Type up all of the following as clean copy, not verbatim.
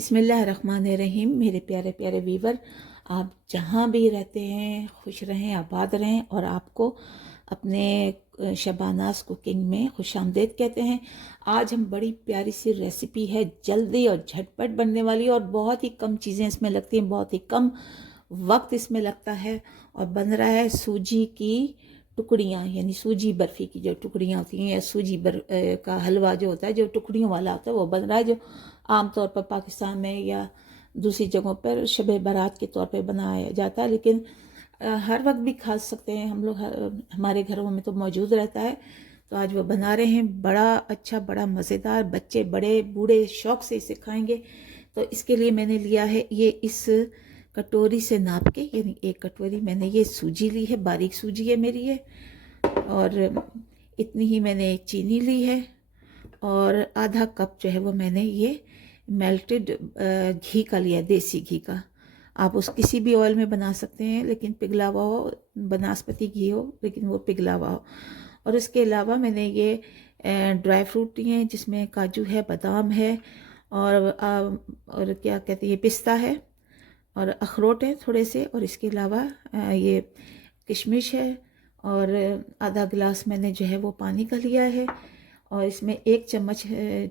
बिस्मिल्लाहिर्रहमानिर्रहीम। मेरे प्यारे प्यारे वीवर, आप जहाँ भी रहते हैं खुश रहें, आबाद रहें। और आपको अपने शबानाज कुकिंग में खुशामदीद कहते हैं। आज हम बड़ी प्यारी सी रेसिपी है, जल्दी और झटपट बनने वाली, और बहुत ही कम चीज़ें इसमें लगती हैं, बहुत ही कम वक्त इसमें लगता है। और बन रहा है सूजी की टुकड़ियाँ, यानी सूजी बर्फ़ी की जो टुकड़ियाँ होती हैं, या का हलवा जो होता है, जो टुकड़ियों वाला होता है, वो बन रहा है, जो आमतौर पर पाकिस्तान में या दूसरी जगहों पर शब बारात के तौर पे बनाया जाता है। लेकिन हर वक्त भी खा सकते हैं हम लोग, हमारे घरों में तो मौजूद रहता है। तो आज वो बना रहे हैं, बड़ा अच्छा, बड़ा मज़ेदार, बच्चे बड़े बूढ़े शौक़ से इसे खाएंगे। तो इसके लिए मैंने लिया है ये, इस कटोरी से नाप के, यानी एक कटोरी मैंने ये सूजी ली है, बारीक सूजी है मेरी ये। और इतनी ही मैंने चीनी ली है, और आधा कप जो है वो मैंने ये मेल्टेड घी का लिया, देसी घी का। आप उस किसी भी ऑयल में बना सकते हैं, लेकिन पिघला हुआ हो, बनास्पति घी हो, लेकिन वो पिघला हुआ हो। और उसके अलावा मैंने ये ड्राई फ्रूट लिए हैं, जिसमें काजू है, बादाम है, और क्या कहते हैं, ये पिस्ता है, और अखरोट है थोड़े से। और इसके अलावा ये किशमिश है, और आधा गिलास मैंने जो है वो पानी का लिया है। और इसमें 1 चम्मच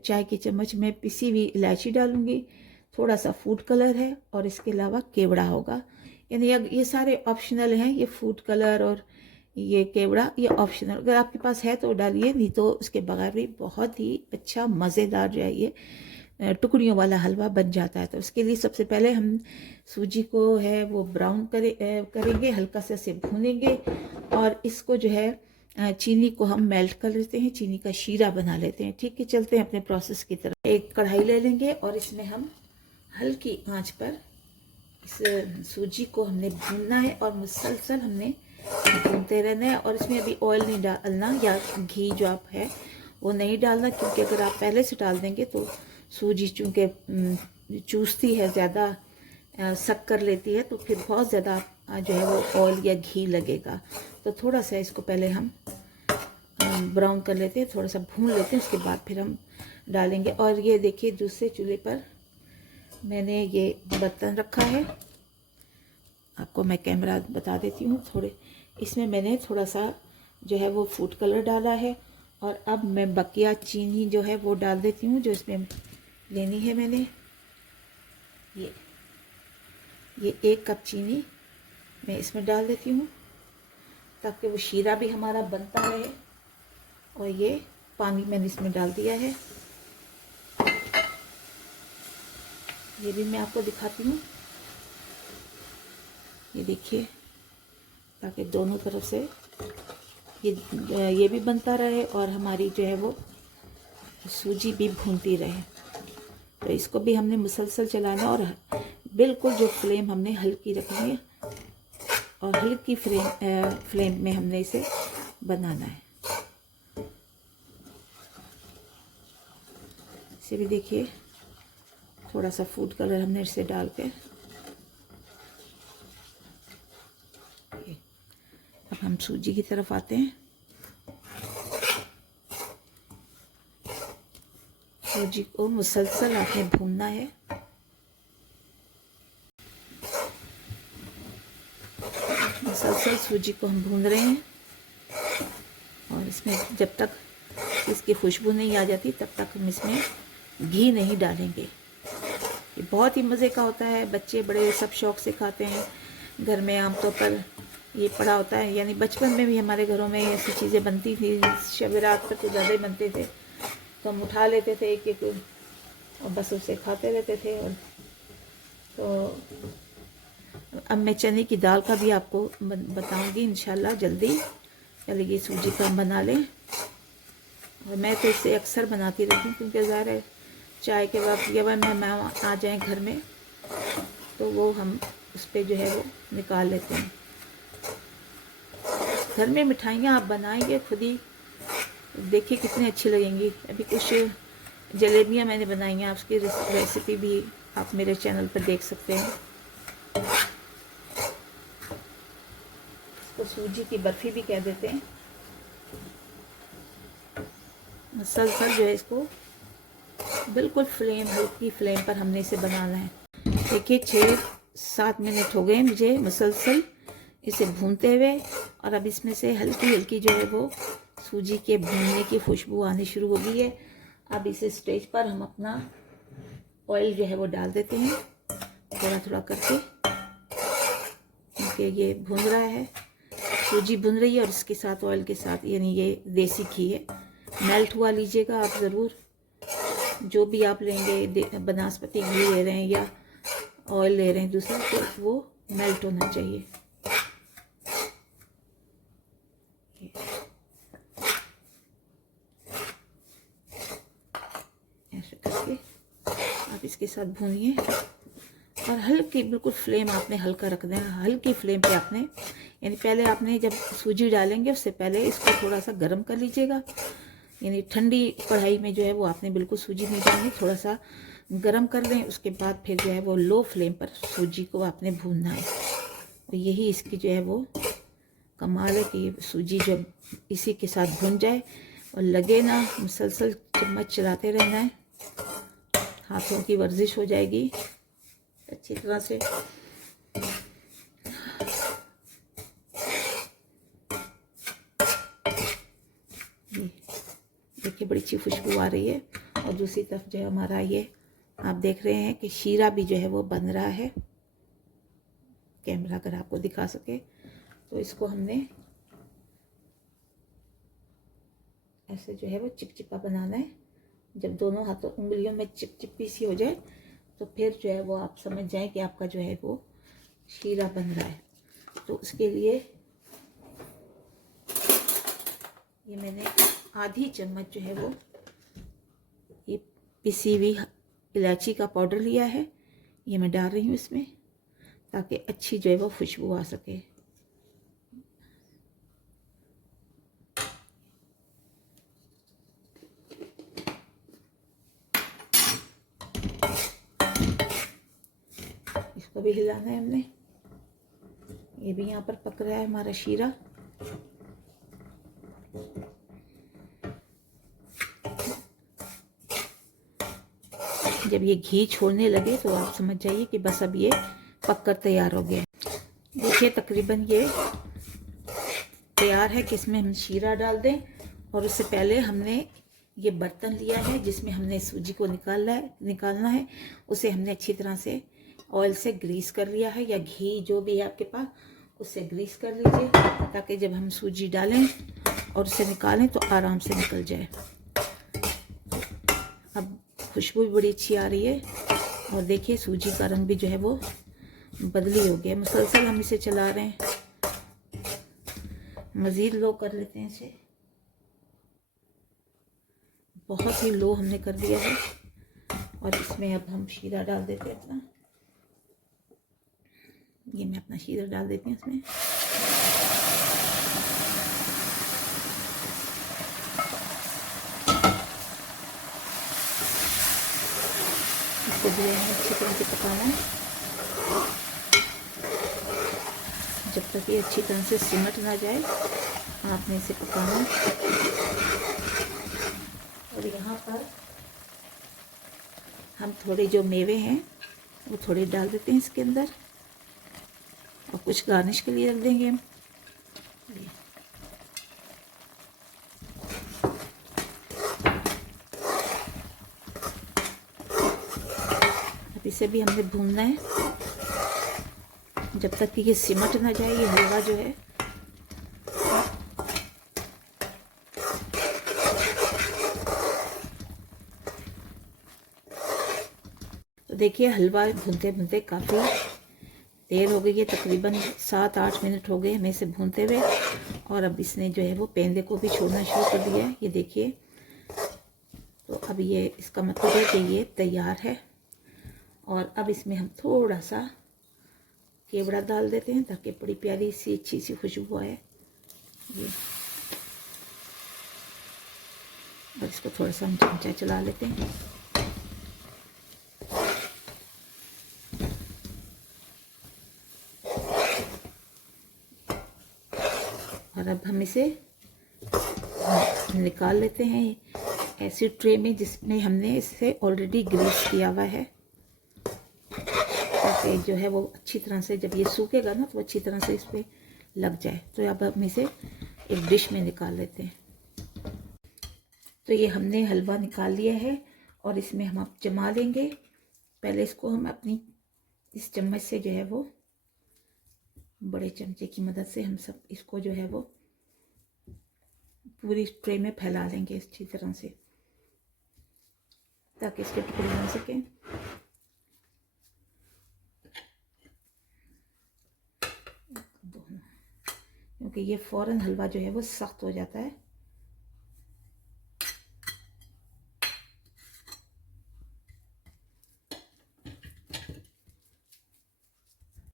चाय की चम्मच में पिसी हुई इलायची डालूंगी, थोड़ा सा फूड कलर है, और इसके अलावा केवड़ा होगा। यानी ये सारे ऑप्शनल हैं, ये फूड कलर और ये केवड़ा, ये ऑप्शनल, अगर आपके पास है तो डालिए, नहीं तो उसके बगैर भी बहुत ही अच्छा मज़ेदार जो है ये टुकड़ियों वाला हलवा बन जाता है। तो उसके लिए सबसे पहले हम सूजी को है वो ब्राउन करेंगे, हल्का से इसे भूनेंगे, और इसको जो है चीनी को हम मेल्ट कर लेते हैं, चीनी का शीरा बना लेते हैं। ठीक है, चलते हैं अपने प्रोसेस की तरफ। एक कढ़ाई ले लेंगे, और इसमें हम हल्की आंच पर इस सूजी को हमने भूनना है, और मुसलसल हमने भूनते रहना है। और इसमें अभी ऑयल नहीं डालना, या घी जो आप है वो नहीं डालना, क्योंकि अगर आप पहले से डाल देंगे तो सूजी चूँकि चूसती है, ज़्यादा सक कर लेती है, तो फिर बहुत ज़्यादा जो है वो ऑयल या घी लगेगा। तो थोड़ा सा इसको पहले हम ब्राउन कर लेते हैं, थोड़ा सा भून लेते हैं, उसके बाद फिर हम डालेंगे। और ये देखिए, दूसरे चूल्हे पर मैंने ये बर्तन रखा है, आपको मैं कैमरा बता देती हूँ थोड़े। इसमें मैंने थोड़ा सा जो है वो फूड कलर डाला है, और अब मैं बकिया चीनी जो है वो डाल देती हूँ, जो इसमें लेनी है मैंने। ये 1 कप चीनी मैं इसमें डाल देती हूँ, ताकि वो शीरा भी हमारा बनता रहे। और ये पानी मैंने इसमें डाल दिया है, ये भी मैं आपको दिखाती हूँ। ये देखिए, ताकि दोनों तरफ से ये भी बनता रहे, और हमारी जो है वो सूजी भी भूनती रहे। तो इसको भी हमने मुसलसल चलाना, और बिल्कुल जो फ्लेम हमने हल्की रखनी है, और हल्की फ्लेम में हमने इसे बनाना है। इसे भी देखिए, थोड़ा सा फूड कलर हमने इसे डाल के, अब हम सूजी की तरफ आते हैं। सूजी को मुसलसल आपने भूनना है। मुसलसल सूजी को हम भून रहे हैं, और इसमें जब तक इसकी खुशबू नहीं आ जाती, तब तक हम इसमें घी नहीं डालेंगे। ये बहुत ही मज़े का होता है, बच्चे बड़े सब शौक़ से खाते हैं। घर में आमतौर पर ये पड़ा होता है, यानी बचपन में भी हमारे घरों में ऐसी चीज़ें बनती थी। शब रात पर तो ज़्यादा ही बनते थे, तो हम उठा लेते थे एक एक, और बस उसे खाते रहते थे। और तो अब मैं चने की दाल का भी आपको बताऊंगी इंशाल्लाह जल्दी। चलिए, ये सूजी का हम बना लें। और मैं तो इसे अक्सर बनाती रहती हूँ, क्योंकि ज़ाहिर है चाय के वक्त या मेहमान आ जाएँ घर में, तो वो हम उस पर जो है वो निकाल लेते हैं। घर में मिठाइयाँ आप बनाएंगे खुद ही, देखिए कितनी अच्छी लगेंगी। अभी कुछ जलेबियाँ मैंने बनाई हैं, उसकी रेसिपी भी आप मेरे चैनल पर देख सकते हैं। इसको सूजी की बर्फ़ी भी कह देते हैं। मुसलसल जो है इसको बिल्कुल फ्लेम, हल्की फ्लेम पर हमने इसे बनाना है। देखिए 6-7 मिनट हो गए मुझे मुसलसल इसे भूनते हुए, और अब इसमें से हल्की हल्की जो है वो सूजी के भूनने की खुशबू आनी शुरू हो गई है। अब इस स्टेज पर हम अपना ऑयल जो है वो डाल देते हैं थोड़ा थोड़ा करके, क्योंकि ये भुन रहा है, सूजी भुन रही है और इसके साथ ऑयल के साथ, यानी ये देसी घी है, मेल्ट हुआ लीजिएगा आप ज़रूर। जो भी आप लेंगे, बनास्पति घी ले रहे हैं या ऑयल ले रहे हैं दूसरा, तो वो मेल्ट होना चाहिए। ऐसे करके आप इसके साथ भूनिए, और हल्की बिल्कुल फ्लेम आपने हल्का रख देना, हल्की फ्लेम पे आपने, यानी पहले आपने जब सूजी डालेंगे उससे पहले इसको थोड़ा सा गर्म कर लीजिएगा, यानी ठंडी कढ़ाई में जो है वो आपने बिल्कुल सूजी नहीं डालनी, थोड़ा सा गर्म कर लें, उसके बाद फिर जो है वो लो फ्लेम पर सूजी को आपने भूनना है। तो यही इसकी जो है वो कमाल है कि सूजी जब इसी के साथ भुन जाए और लगे ना, मुसलसल चम्मच चलाते रहना है, हाथों की वर्जिश हो जाएगी अच्छी तरह से। देखिए बड़ी अच्छी खुशबू आ रही है, और दूसरी तरफ जो है हमारा ये आप देख रहे हैं कि शीरा भी जो है वो बन रहा है। कैमरा अगर आपको दिखा सके तो इसको हमने ऐसे जो है वो चिपचिपा बनाना है। जब दोनों हाथों उंगलियों में चिपचिपी सी हो जाए तो फिर जो है वो आप समझ जाएं कि आपका जो है वो शीरा बन रहा है। तो उसके लिए ये मैंने आधी चम्मच जो है वो ये पिसी हुई इलायची का पाउडर लिया है, ये मैं डाल रही हूँ इसमें, ताकि अच्छी जो है वो खुशबू आ सके। इसको भी हिलाना है हमने। ये भी यहाँ पर पक रहा है हमारा शीरा। जब ये घी छोड़ने लगे तो आप समझ जाइए कि बस अब ये पक कर तैयार हो गया। देखिए तकरीबन ये तैयार है कि इसमें हम शीरा डाल दें, और उससे पहले हमने ये बर्तन लिया है जिसमें हमने सूजी को निकालना है, उसे हमने अच्छी तरह से ऑयल से ग्रीस कर लिया है, या घी जो भी है आपके पास उससे ग्रीस कर लीजिए, ताकि जब हम सूजी डालें और उसे निकालें तो आराम से निकल जाए। अब खुशबू भी बड़ी अच्छी आ रही है, और देखिए सूजी का रंग भी जो है वो बदली हो गया। मुसलसल हम इसे चला रहे हैं, मज़ीद लो कर लेते हैं इसे, बहुत ही लो हमने कर दिया है। और इसमें अब हम शीरा डाल देते हैं अपना, ये मैं अपना शीरा डाल देती हूँ इसमें। इसको भी अच्छी तरह से पकाना है जब तक ये अच्छी तरह से सिमट ना जाए, आपने इसे पकाना है। और यहाँ पर हम थोड़े जो मेवे हैं वो थोड़े डाल देते हैं इसके अंदर, और कुछ गार्निश के लिए रख देंगे हम। अब इसे भी हमने भूनना है जब तक कि ये सिमट ना जाए, ये हलवा जो है। तो देखिए हलवा भूनते भूनते काफ़ी देर हो गई है, तकरीबन 7-8 मिनट हो गए हमें इसे भूनते हुए, और अब इसने जो है वो पेंदे को भी छोड़ना शुरू कर दिया है, ये देखिए। तो अब ये इसका मतलब है कि ये तैयार है। और अब इसमें हम थोड़ा सा केवड़ा डाल देते हैं ताकि बड़ी प्यारी सी अच्छी सी खुशबू आए। ये और इसको थोड़ा सा हम चमचा चला लेते हैं। और अब हम इसे निकाल लेते हैं ऐसी ट्रे में जिसमें हमने इसे ऑलरेडी ग्रीस किया हुआ है, ताकि जो है वो अच्छी तरह से जब ये सूखेगा ना तो अच्छी तरह से इस पर लग जाए। तो अब हम इसे एक डिश में निकाल लेते हैं। तो ये हमने हलवा निकाल लिया है और इसमें हम अब जमा लेंगे। पहले इसको हम अपनी इस चम्मच से जो है वो, बड़े चमचे की मदद से हम सब इसको जो है वो पूरी ट्रे में फैला लेंगे अच्छी तरह से, ताकि इसके टुकड़े बन सकें। क्योंकि ये फ़ौरन हलवा जो है वो सख्त हो जाता है।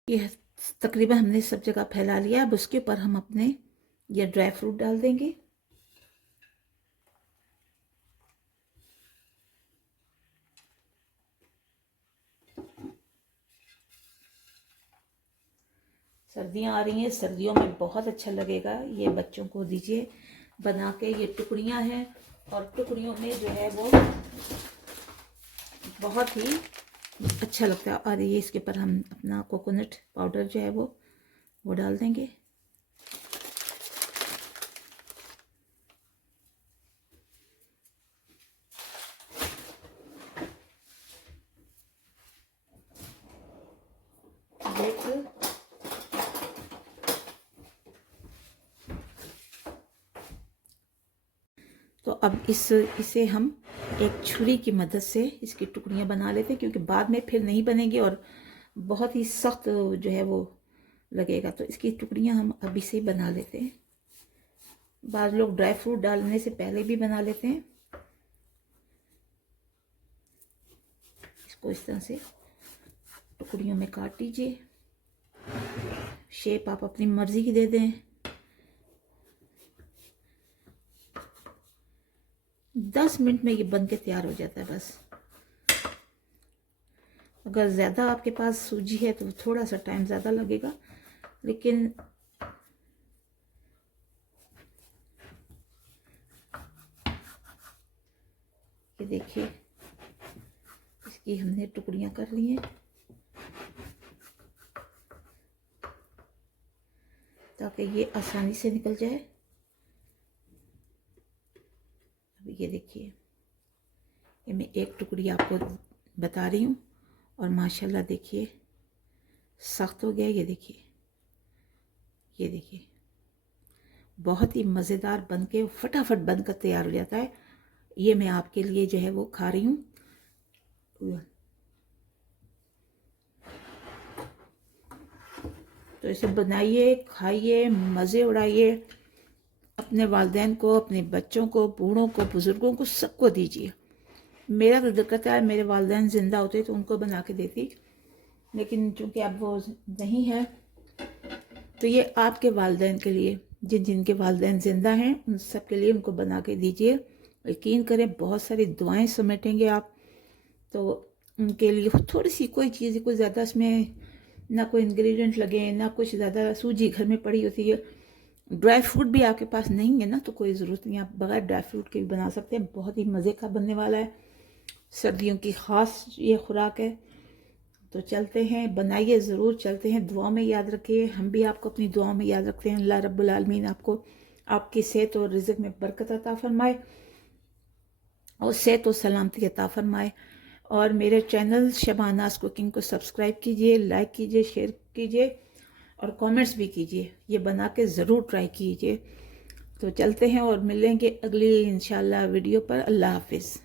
ये तकरीबन हमने सब जगह फैला लिया। अब उसके ऊपर हम अपने ये ड्राई फ्रूट डाल देंगे। सर्दियाँ आ रही हैं, सर्दियों में बहुत अच्छा लगेगा। ये बच्चों को दीजिए बना के। ये टुकड़ियाँ हैं और टुकड़ियों में जो है वो बहुत ही अच्छा लगता है। और ये इसके ऊपर हम अपना कोकोनट पाउडर जो है वो डाल देंगे। तो अब इसे हम एक छुरी की मदद से इसकी टुकड़ियाँ बना लेते हैं, क्योंकि बाद में फिर नहीं बनेंगे और बहुत ही सख्त जो है वो लगेगा। तो इसकी टुकड़ियाँ हम अभी से बना लेते हैं। बाद लोग ड्राई फ्रूट डालने से पहले भी बना लेते हैं। इसको इस तरह से टुकड़ियों में काट लीजिए। शेप आप अपनी मर्जी की दे दें। 10 मिनट में ये बन के तैयार हो जाता है बस। अगर ज़्यादा आपके पास सूजी है तो थोड़ा सा टाइम ज़्यादा लगेगा, लेकिन ये देखिए इसकी हमने टुकड़ियाँ कर ली हैं, ताकि ये आसानी से निकल जाए। अब ये देखिए, ये मैं एक टुकड़ी आपको बता रही हूँ और माशाल्लाह देखिए सख्त हो गया। ये देखिए, ये देखिए बहुत ही मज़ेदार बन के फटाफट बनकर तैयार हो जाता है। ये मैं आपके लिए जो है वो खा रही हूँ। तो इसे बनाइए, खाइए, मज़े उड़ाइए। अपने वालिदैन को, अपने बच्चों को, बूढ़ों को, बुज़ुर्गों को, सबको दीजिए। मेरा तो दिल करता है मेरे वालिदैन ज़िंदा होते तो उनको बना के देती, लेकिन चूँकि अब वो नहीं है, तो ये आपके वालिदैन के लिए, जिनके वालिदैन ज़िंदा हैं उन सब के लिए उनको बना के दीजिए। यकीन करें बहुत सारी दुआएं समेटेंगे आप। तो उनके लिए थोड़ी सी कोई चीज़, कोई ज़्यादा इसमें ना कोई इंग्रेडिएंट लगे, ना कुछ ज़्यादा, सूजी घर में पड़ी होती है। ड्राई फ्रूट भी आपके पास नहीं है ना तो कोई ज़रूरत नहीं, आप बगैर ड्राई फ्रूट के भी बना सकते हैं। बहुत ही मज़े का बनने वाला है। सर्दियों की ख़ास ये खुराक है। तो चलते हैं, बनाइए ज़रूर। चलते हैं, दुआ में याद रखिए। हम भी आपको अपनी दुआ में याद रखते हैं। अल्लाह रब्बुल आलमीन आपको आपकी सेहत और रिज़्क़ में बरकत अता फरमाए और सेहत और सलामती अता फरमाए। और मेरे चैनल शबानाज़ कुकिंग को सब्सक्राइब कीजिए, लाइक कीजिए, शेयर कीजिए और कमेंट्स भी कीजिए। ये बना के ज़रूर ट्राई कीजिए। तो चलते हैं और मिलेंगे अगली इंशाल्लाह वीडियो पर। अल्लाह हाफिज़।